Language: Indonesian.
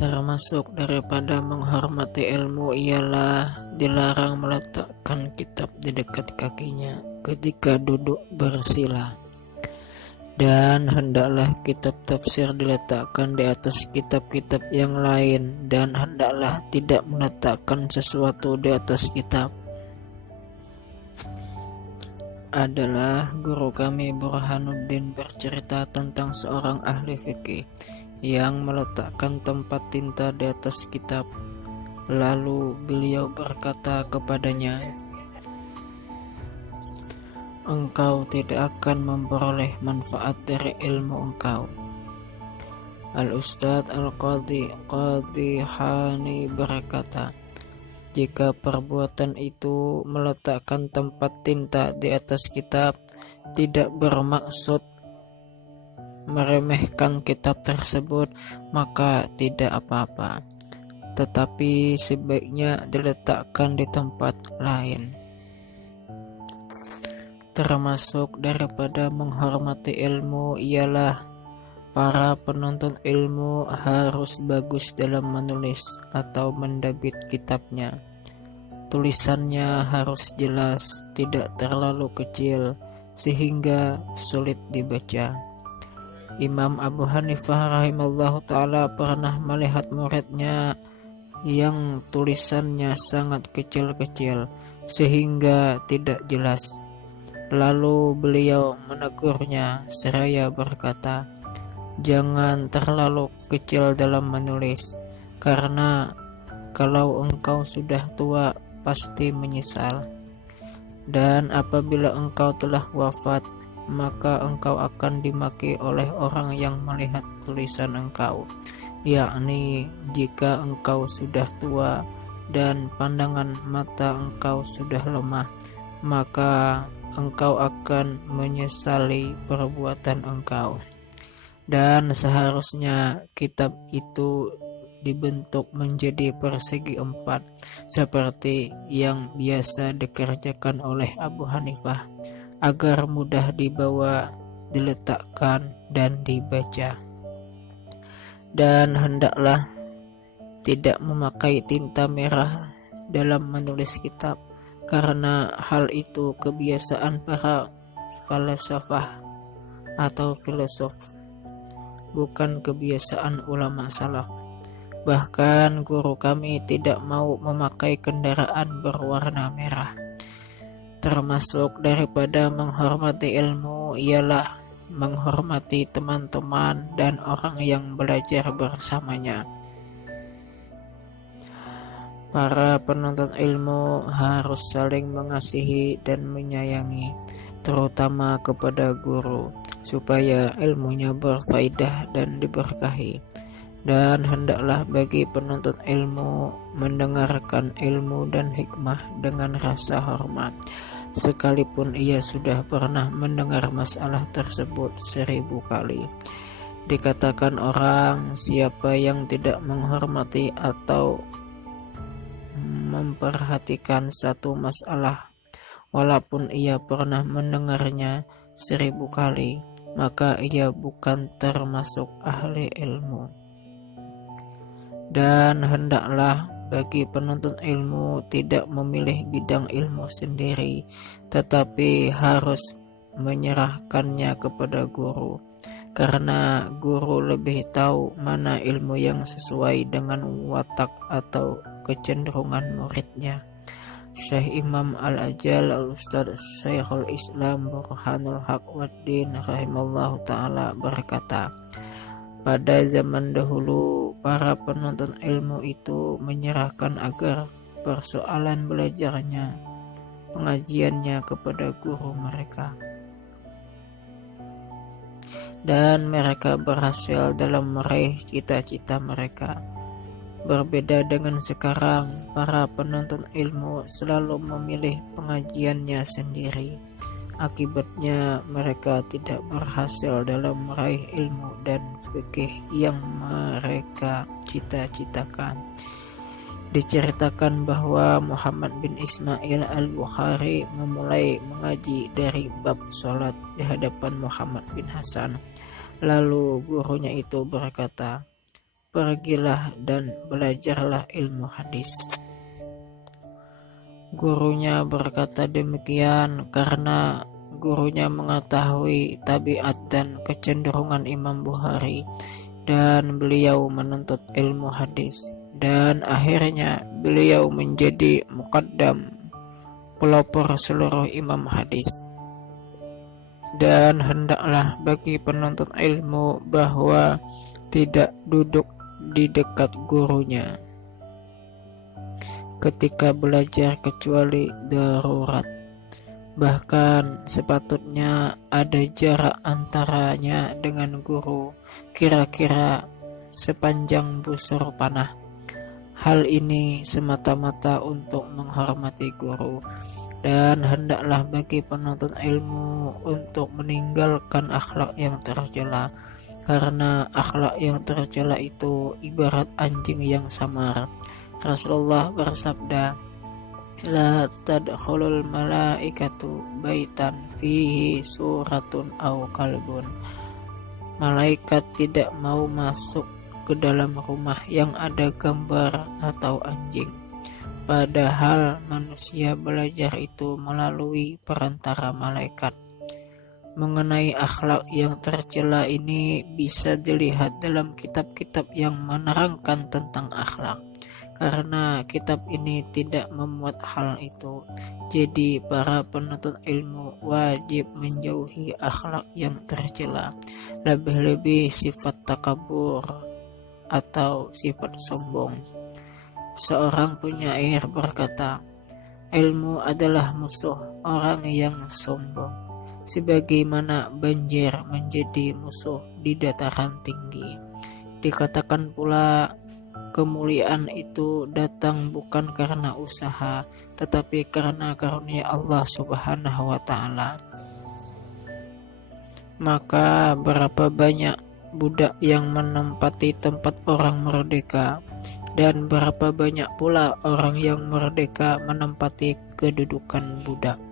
Termasuk daripada menghormati ilmu ialah dilarang meletakkan kitab di dekat kakinya ketika duduk bersila. Dan hendaklah kitab tafsir diletakkan di atas kitab-kitab yang lain, dan hendaklah tidak meletakkan sesuatu di atas kitab. Adalah guru kami Burhanuddin bercerita tentang seorang ahli fikih yang meletakkan tempat tinta di atas kitab. Lalu beliau berkata kepadanya, "Engkau tidak akan memperoleh manfaat dari ilmu engkau." Al-Ustadz Al-Qadhi Hani berkata, jika perbuatan itu meletakkan tempat tinta di atas kitab tidak bermaksud meremehkan kitab tersebut, maka tidak apa-apa, tetapi sebaiknya diletakkan di tempat lain. Termasuk daripada menghormati ilmu ialah para penuntut ilmu harus bagus dalam menulis atau mendabit kitabnya. Tulisannya harus jelas, tidak terlalu kecil sehingga sulit dibaca. Imam Abu Hanifah rahimallahu ta'ala pernah melihat muridnya yang tulisannya sangat kecil-kecil sehingga tidak jelas. Lalu beliau menegurnya seraya berkata, "Jangan terlalu kecil dalam menulis, karena kalau engkau sudah tua pasti menyesal. Dan apabila engkau telah wafat, maka engkau akan dimaki oleh orang yang melihat tulisan engkau, yakni jika engkau sudah tua dan pandangan mata engkau sudah lemah, maka engkau akan menyesali perbuatan engkau. Dan seharusnya kitab itu dibentuk menjadi persegi 4 seperti yang biasa dikerjakan oleh Abu Hanifah, agar mudah dibawa, diletakkan, dan dibaca. Dan hendaklah tidak memakai tinta merah dalam menulis kitab, karena hal itu kebiasaan para falsafah atau filosof, bukan kebiasaan ulama salaf. Bahkan guru kami tidak mau memakai kendaraan berwarna merah. Termasuk daripada menghormati ilmu ialah menghormati teman-teman dan orang yang belajar bersamanya. Para penuntut ilmu harus saling mengasihi dan menyayangi, terutama kepada guru, supaya ilmunya berfaedah dan diberkahi. Dan hendaklah bagi penuntut ilmu mendengarkan ilmu dan hikmah dengan rasa hormat, sekalipun ia sudah pernah mendengar masalah tersebut 1000 kali. Dikatakan orang, siapa yang tidak menghormati atau memperhatikan satu masalah walaupun ia pernah mendengarnya 1000 kali, maka ia bukan termasuk ahli ilmu. Dan hendaklah bagi penuntut ilmu tidak memilih bidang ilmu sendiri, tetapi harus menyerahkannya kepada guru, karena guru lebih tahu mana ilmu yang sesuai dengan watak atau kecenderungan muridnya. Syekh Imam Al-Ajal Al-Ustadz Syekhul Islam Burhanul Haq Waddin rahimallahu ta'ala berkata, pada zaman dahulu para penuntut ilmu itu menyerahkan agar persoalan belajarnya, pengajiannya kepada guru mereka, dan mereka berhasil dalam meraih cita-cita mereka. Berbeda dengan sekarang, para penuntut ilmu selalu memilih pengajiannya sendiri. Akibatnya mereka tidak berhasil dalam meraih ilmu dan fikih yang mereka cita-citakan. Diceritakan bahwa Muhammad bin Ismail Al-Bukhari memulai mengaji dari bab sholat di hadapan Muhammad bin Hasan. Lalu gurunya itu berkata, pergilah dan belajarlah ilmu hadis. Gurunya berkata demikian karena gurunya mengetahui tabiat dan kecenderungan Imam Bukhari, dan beliau menuntut ilmu hadis, dan akhirnya beliau menjadi muqaddam, pelopor seluruh imam hadis. Dan hendaklah bagi penuntut ilmu bahwa tidak duduk di dekat gurunya ketika belajar kecuali darurat. Bahkan sepatutnya ada jarak antaranya dengan guru, kira-kira sepanjang busur panah. Hal ini semata-mata untuk menghormati guru, dan hendaklah bagi penuntut ilmu untuk meninggalkan akhlak yang tercela, karena akhlak yang tercela itu ibarat anjing yang samar. Rasulullah bersabda, "La tadkhulul malaikatu baitan fihi suratun aw kalbun." Malaikat tidak mau masuk ke dalam rumah yang ada gambar atau anjing. Padahal manusia belajar itu melalui perantara malaikat. Mengenai akhlak yang tercela ini bisa dilihat dalam kitab-kitab yang menerangkan tentang akhlak. Karena kitab ini tidak memuat hal itu, jadi para penuntut ilmu wajib menjauhi akhlak yang tercela, lebih-lebih sifat takabur atau sifat sombong. Seorang penyair berkata, "Ilmu adalah musuh orang yang sombong, sebagaimana banjir menjadi musuh di dataran tinggi." Dikatakan pula, kemuliaan itu datang bukan karena usaha, tetapi karena karunia Allah Subhanahu wa Ta'ala. Maka berapa banyak budak yang menempati tempat orang merdeka, dan berapa banyak pula orang yang merdeka menempati kedudukan budak.